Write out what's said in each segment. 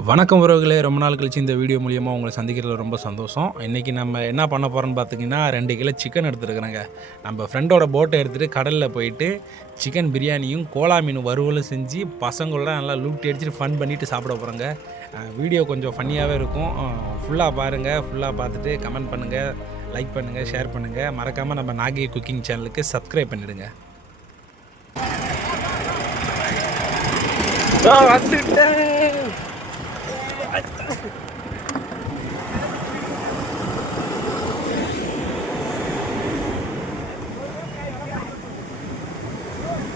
வணக்கம் உறவுகளே. ரொம்ப நாள் கழிச்சு இந்த வீடியோ மூலியமாக உங்களை சந்திக்கிறதுல ரொம்ப சந்தோஷம். இன்றைக்கி நம்ம என்ன பண்ண போகிறோம்னு பார்த்தீங்கன்னா ரெண்டு கிலோ சிக்கன் எடுத்துருக்குறேங்க. நம்ம ஃப்ரெண்டோட போட்டை எடுத்துகிட்டு கடலில் போயிட்டு சிக்கன் பிரியாணியும் கோலா மீன் வறுவலும் செஞ்சு பசங்களோட நல்லா லூட்டி அடிச்சுட்டு ஃபன் பண்ணிவிட்டு சாப்பிட போகிறோங்க வீடியோ கொஞ்சம் ஃபன்னியாகவே இருக்கும். ஃபுல்லாக பாருங்கள் ஃபுல்லாக பார்த்துட்டு கமெண்ட் பண்ணுங்கள் லைக் பண்ணுங்கள் ஷேர் பண்ணுங்கள் மறக்காமல் நம்ம நாகை குக்கிங் சேனலுக்கு சப்ஸ்கிரைப் பண்ணிவிடுங்க வந்துட்டேன்.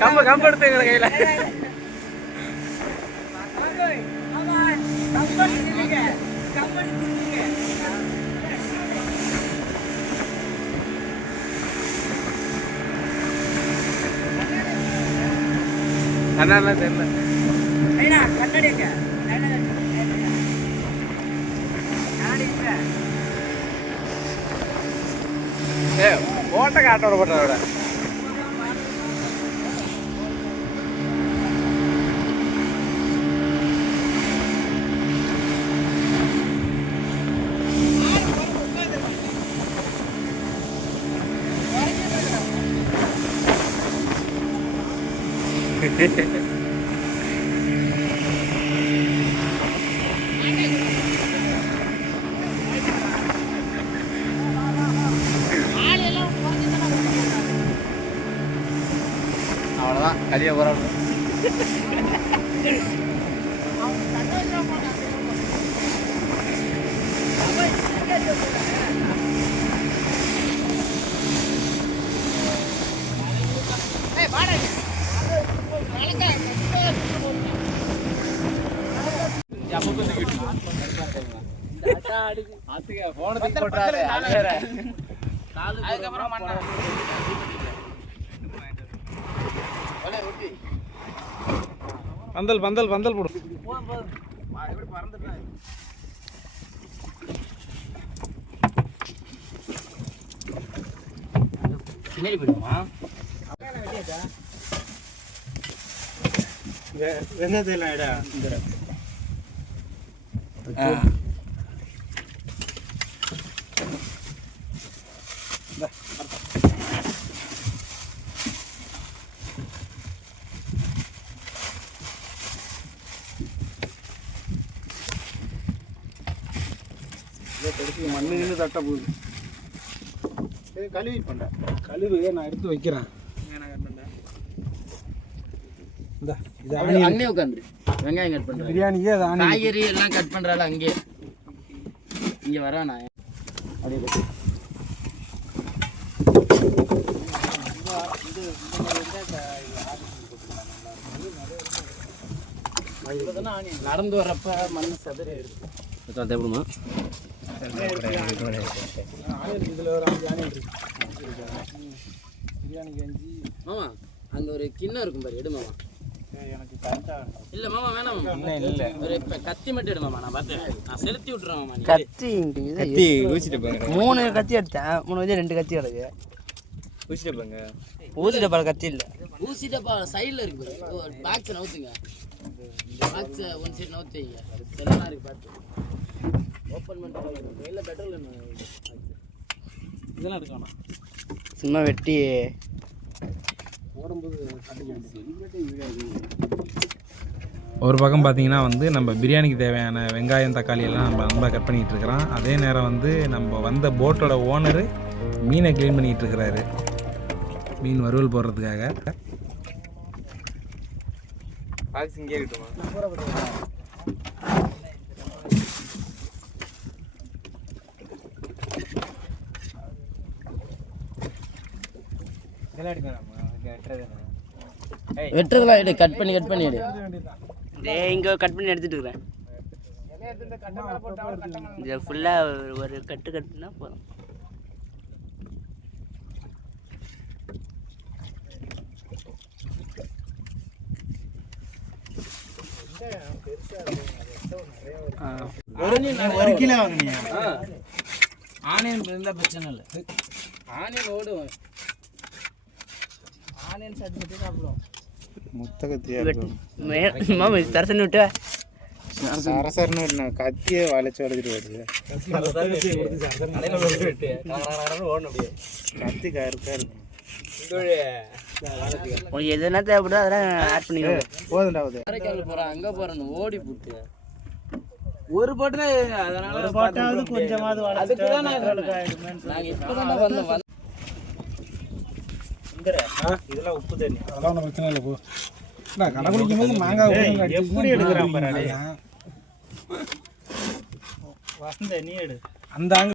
கம்ப கம்ப எடுத்து எங்க கையில. அண்ணாலாம் தெரியல. கண்ணடிங்க ஏ ஓட்ட காட்ட விட விட அவ்வளோதான் அதுக்கப்புறம் மண்ணா. பந்தல் பந்தல் பந்தல் போடு. பின்னாடி போயிடுமா? வெந்ததில்லை இட மண்ணு நின்று தட்ட போகுது. கழுவி பண்ண கழுவு நான் எடுத்து வைக்கிறேன். இந்த இது அங்கேயே உட்காந்துரு வெங்காயம் கட் பண்றேன் பிரியாணிக்கே அது ஆணி காய்கறி எல்லாம் கட் பண்றால அங்கே? இங்க வர நான். அப்படியே கட்டு. நடந்து வரப்ப மண் சதுர தேவைப்படுமா இதில் மாமா அங்க ஒரு கிண்ணம் இருக்கும் பாரு எடு மாமா. எனக்கு கரெக்டாக இல்ல மாமா. வேணாம் இல்லை. ஒரு இப்ப கத்தி மட்டும் எடு மாமா நான் பார்த்தேன் நான் செலுத்தி விட்டுறேன் மாமா நீ கத்தி கத்தி ஊசிட்டு போங்க. மூணு கத்தி எடுத்தேன். மூணு வச்சு ரெண்டு கத்தி கிடக்கு ஊசிட்டு போங்க. ஊசி டப்பால கத்தி இல்ல. ஊசி டப்பா சைடுல இருக்கு பாரு. பாக்ஸ் நவுத்துங்க. பாக்ஸ் ஒன் சைடு நவுத்து வைங்க இருக்கு பார்த்து ஓப்பன் பண்ணிட்டு இல்ல பெட்ரோல் இதெல்லாம் எடுக்க வேணாம் சும்மா வெட்டி. ஒரு பக்கம் பார்த்தீங்கன்னா வந்து நம்ம பிரியாணிக்கு தேவையான வெங்காயம் தக்காளி எல்லாம் நம்ம நண்பா கட் பண்ணிகிட்டு இருக்கிறான். அதே நேரம் வந்து நம்ம வந்த போட்டோட ஓனரு மீனை க்ளீன் பண்ணிகிட்டு இருக்கிறாரு. மீன் வறுவல் போடுறதுக்காக. பாக்ஸ் இங்கே வெட்டுறதுலாம் எடு கட் பண்ணி கட் பண்ணி எடு. டேய் இங்கே கட் பண்ணி எடுத்துட்டு இருக்கிறேன் இது ஃபுல்லாக ஒரு கட்டு கட்டுனா போதும். ஒரு கிலோ வாங்கினியா? ஆனியன் இருந்தால் பிரச்சனை இல்லை. ஆனியன் ஓடும். ஆனியன் சட்னி சாப்பிடுவோம் முத்தகத்தியா மாமா தரசன்னு விட்டு சரசரன்னு என்ன கத்தியே வளைச்சு வளைச்சிட்டு வருது கத்தி கருக்கா இருக்கும் எதுனா தேவைப்படுதோ அதெல்லாம் ஆட் பண்ணிடுவோம் காரைக்கால் போகிறேன் அங்கே போகிறேன் ஓடி போட்டு ஒரு போட்டு அதனால ஒரு பாட்டாவது கொஞ்சமாவது அதுக்கு தான் வளைச்சிட்டு நாங்கள் இப்போ தான் வந்தோம் இதெல்லாம் உப்பு தண்ணி. அதெல்லாம் ஒன்றும் பிரச்சனை இல்லை போ. நான் கடை குடிக்கும் போது மாங்காய் எப்படி எடுக்கிறான் பாரு வசந்த நீ எடு. அந்த ஆங்கு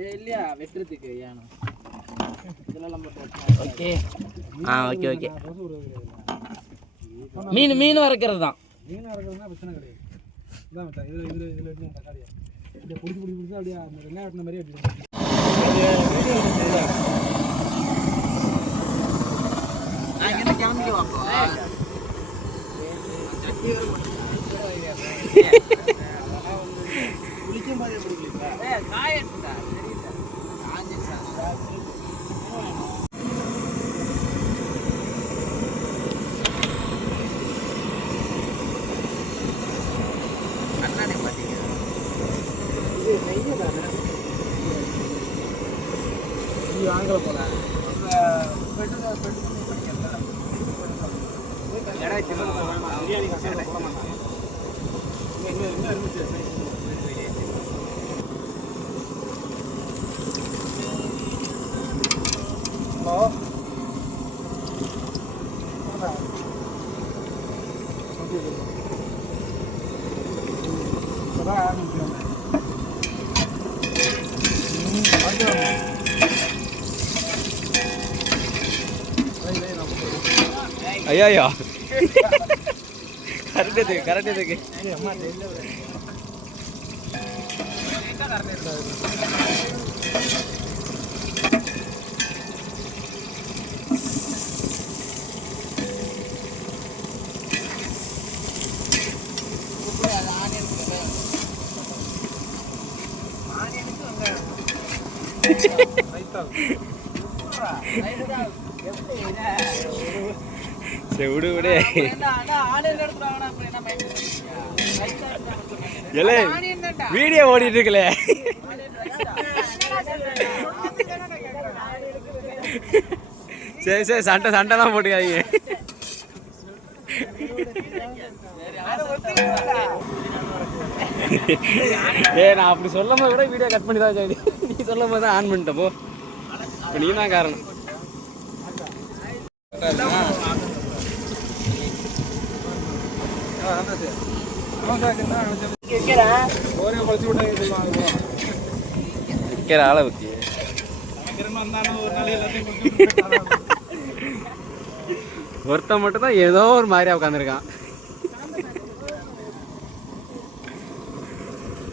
ஏய், இல்லையா? வெட்டுறதுக்கு ஏன்னா இதெல்லாம் நம்ம ஓகே. ஆ ஓகே ஓகே. மீன் மீன் வறுக்கிறது தான். மீன் அரைக்கிறதுனா பிரச்சனை கிடையாது. இதான் மச்சான் இதில் இதில் இதில் வெட்டி தக்காளியா? அப்படியே பிடிச்சி பிடிச்சி பிடிச்சி அப்படியே அந்த வெங்காயம் வெட்டின மாதிரியே வெட்டி ஐயா கரெக்ட் எதுக்கு கரெக்ட் எதுக்கு சரி விடு விடு எலே வீடியோ ஓடிட்டு இருக்கல சரி சரி சண்டை சண்டைலாம் போட்டுக்காதீங்க. ஏ நான் அப்படி சொல்லும் போது கூட வீடியோ கட் பண்ணி தான் நீ சொல்லும் போது தான் ஆன் பண்ணிட்டேன் போ. இப்போ நீ தான் காரணம். விற்கிற ஒருத்தன் மட்டும் தான் ஏதோ ஒரு மாதிரியா உட்காந்துருக்கான்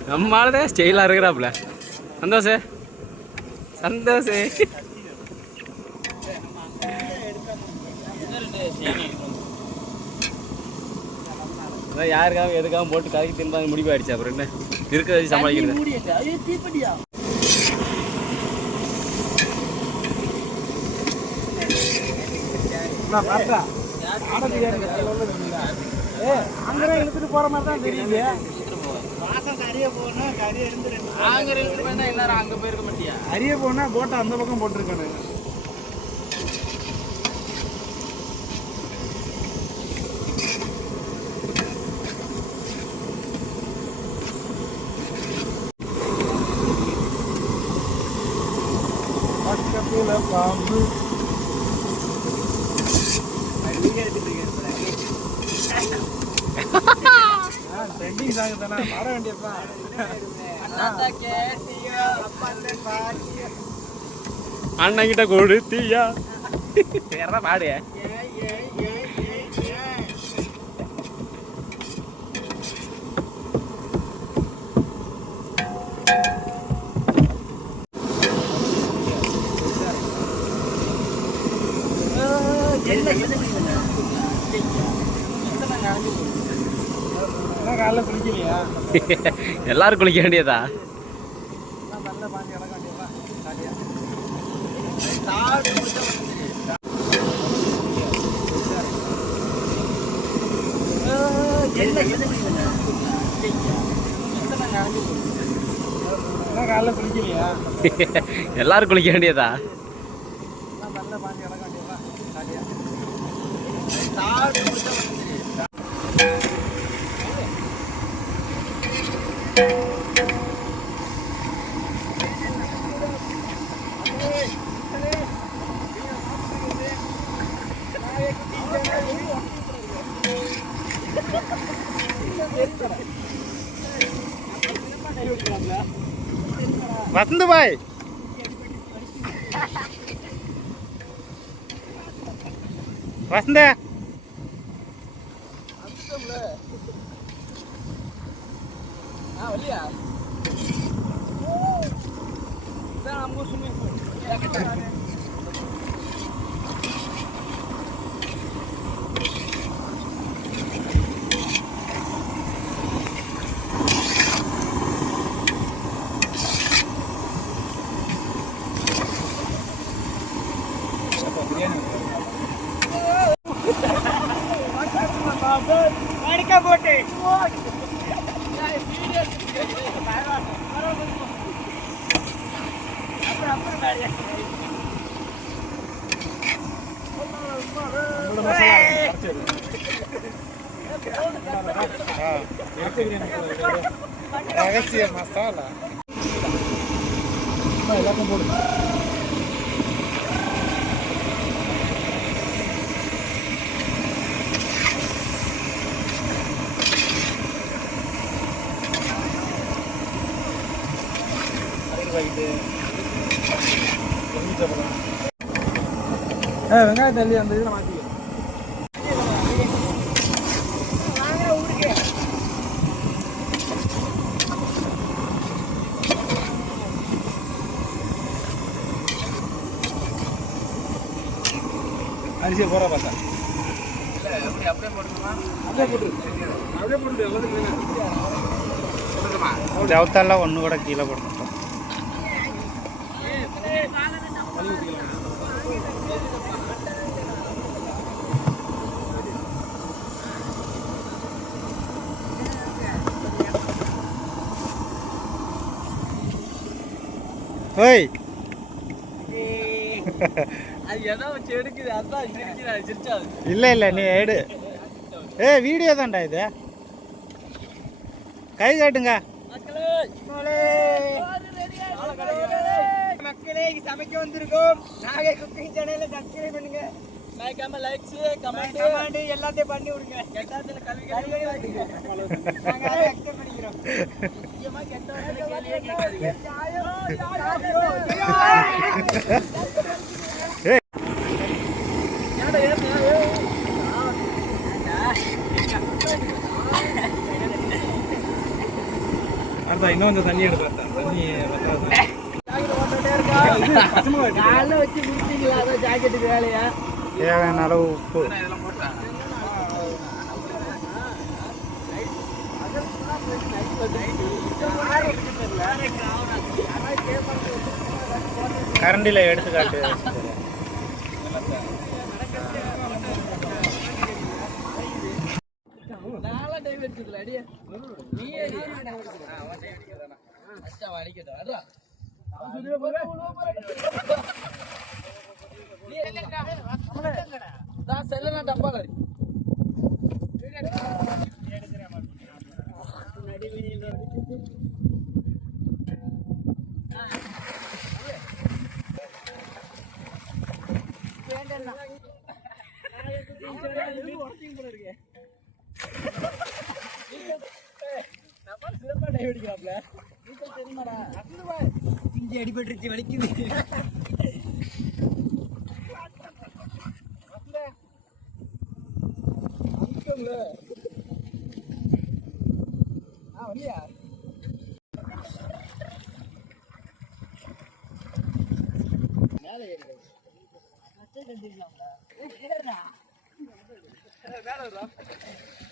நம்ம ஆளுதான் ஸ்டைலாக இருக்கிறாப்புல. சந்தோஷ. சந்தோஷ். அதான் யாருக்காக எதுக்காக போட்டு கலக்கி தின்பாங்க முடிவு ஆயிடுச்சு. அப்புறம் என்ன? இருக்கிறத வச்சு சமாளிக்கிறது. இழுத்துட்டு போகிற மாதிரி தான் தெரியுது. அரிய போனா போட்டை அந்த பக்கம் போட்டிருக்கானு അണ്ണങ്ങിട്ട കൊടുത്തിയ പാടിയേ எல்லாரும் குளிக்க வேண்டியதா? எல்லாரும் என்ன காலைல குளிக்கலையா எல்லாரும் குளிக்க வேண்டியதா வசந்து. பாய் வசந்த ரகசிய மசாலா எல்லாத்தையும் போடு வெங்காயம் தள்ளி அந்த இதில் மாற்றி அரிசியை போற பார்த்தா. அப்படியே போட்டு. அப்படியே போட்டு எல்லாத்துக்கும் தேவத்தாலாம் ஒன்று கூட கீழே ஓய் அது எதை வச்சு எடுக்குது அதான் சிரிக்கிறாரு சிரிச்சாது. இல்லை இல்லை நீ எடு. ஏ வீடியோ தான்டா இது. கை காட்டுங்க. மக்களே. இங்க சமைக்க வந்திருக்கோம். நாகை குக்கிங் சேனல்ல சப்ஸ்கிரைப் பண்ணுங்க. மறக்காம லைக்ஸ் கமெண்ட் கமெண்ட் எல்லாத்தையும் பண்ணி விடுங்க கெட்டாத்துல கல்வி கல்வி நாங்க அதை அக்செப்ட் பண்ணிக்கிறோம். முக்கியமா கெட்டவங்க கேள்வியே அடுத்தா இன்னும் கொஞ்சம் தண்ணி எடுத்து தண்ணி பத்தாது காலைல வச்சு அதான் ஜாக்கெட்டுக்கு வேலையா தேவையான அளவு உப்பு கரண்டியில் எடுத்து காட்டு நாலா இஞ்சி அடிபட்டுருச்சு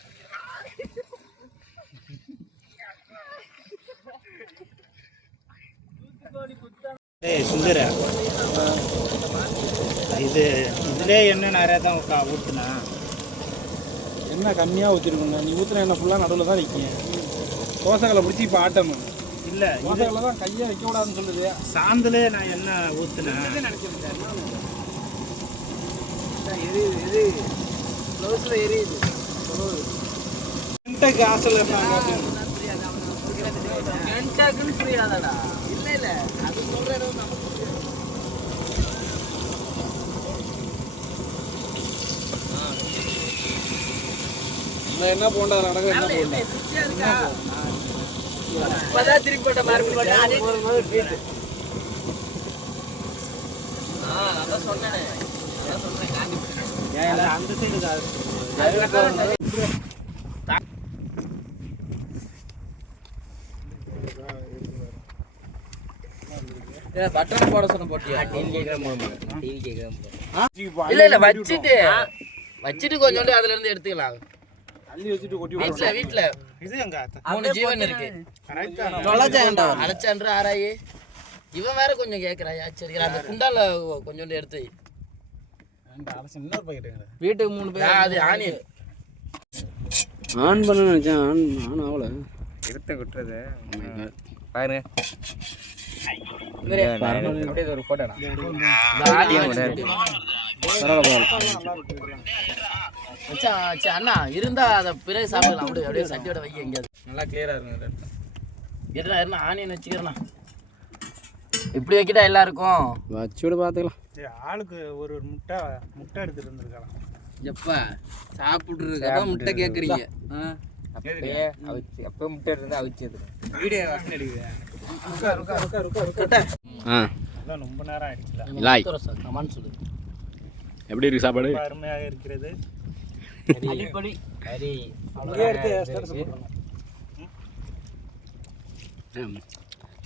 ஏய் சுந்தர. இது இதுலே என்ன நிறைய தான் உக்கா ஊற்றுனா என்ன கம்மியாக ஊற்றிருக்கோங்க நீ ஊற்றுன என்ன? ஃபுல்லாக நடுவில் தான் வைக்கீங்க தோசைகளை பிடிச்சி இப்போ ஆட்டணும் இல்லை தோசைகளை தான் கையை வைக்கக்கூடாதுன்னு சொல்லுது. சாந்திலே நான் என்ன ஊற்றுனேன் காசில் இருந்தாங்க நம்ம என்ன போண்டா நடக்க என்ன போண்டா? இப்பதான் திருப்பி போட்ட ஆ அதான் சொன்னேனே. அதான் சொன்னேன் அந்த சைடு பட்டன் போட சொன்ன போட்டியா? இல்ல இல்ல வச்சிட்டு. வச்சிட்டு கொஞ்சோண்டு அதுல இருந்து எடுத்துக்கலாம். தள்ளி வச்சுட்டு கொட்டி வீட்ல வீட்ல. இது எங்க மூணு ஜீவன் இருக்கு. கரெக்டா அழைச்சான்று ஆராயி. இவன் வேற கொஞ்சம் கேக்குறாயா சரி அந்த குண்டால கொஞ்சோண்டு எடுத்து வீட்டுக்கு மூணு பேர் அது ஆணி ஆன் பண்ண நினைச்சேன். ஆன் ஆன் ஆகல. எடுத்து விட்டுறது. பாருங்க. அப்படியே ஒரு போட்டோ அண்ணா இருந்தா அதை பிறகு சாப்பிடலாம் அப்படியே அப்படியே சட்டியோட வைக்க எங்கேயாவது நல்லா கிளியராக இருங்க இருந்தா இருந்தா ஆனியன் வச்சுக்கிறேண்ணா இப்படி வைக்கிட்டா எல்லாருக்கும்? வச்சுவிட பார்த்துக்கலாம். ஆளுக்கு ஒரு ஒரு முட்டை முட்டை எடுத்துட்டு இருந்திருக்கலாம் எப்ப சாப்பிட்றதுக்கு முட்டை கேட்குறீங்க எப்போ முட்டை இருந்தால் அவிச்சது வீடியோ வாசனை அடிக்குது ஆ. அதான் ரொம்ப நேரம் ஆயிடுச்சுல. கமான்னு சொல்லு. எப்படி இருக்கு சாப்பாடு? அருமையாக இருக்கிறது. சரி.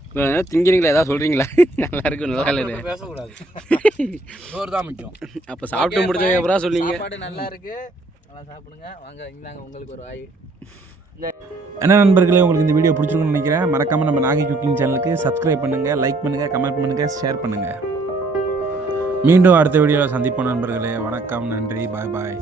போட்டுருங்க திங்கிறீங்களா? ஏதாவது சொல்கிறீங்களா நல்லா இருக்கு நல்லா இல்லை பேசக்கூடாது. சோறு தான் முக்கியம். அப்போ சாப்பிட்டு முடிச்சதுக்கு அப்புறம் சொல்லிங்க. சாப்பாடு நல்லா இருக்கு. நல்லா சாப்பிடுங்க. வாங்க இந்தாங்க உங்களுக்கு ஒரு வாய். என்ன நண்பர்களே உங்களுக்கு இந்த வீடியோ பிடிச்சிருக்குன்னு நினைக்கிறேன். மறக்காமல் நம்ம நாகை குக்கிங் சேனலுக்கு சப்ஸ்கிரைப் பண்ணுங்கள் லைக் பண்ணுங்கள் கமெண்ட் பண்ணுங்கள் ஷேர் பண்ணுங்கள் மீண்டும் அடுத்த வீடியோவில் சந்திப்போம் நண்பர்களே. வணக்கம் நன்றி பாய் பாய்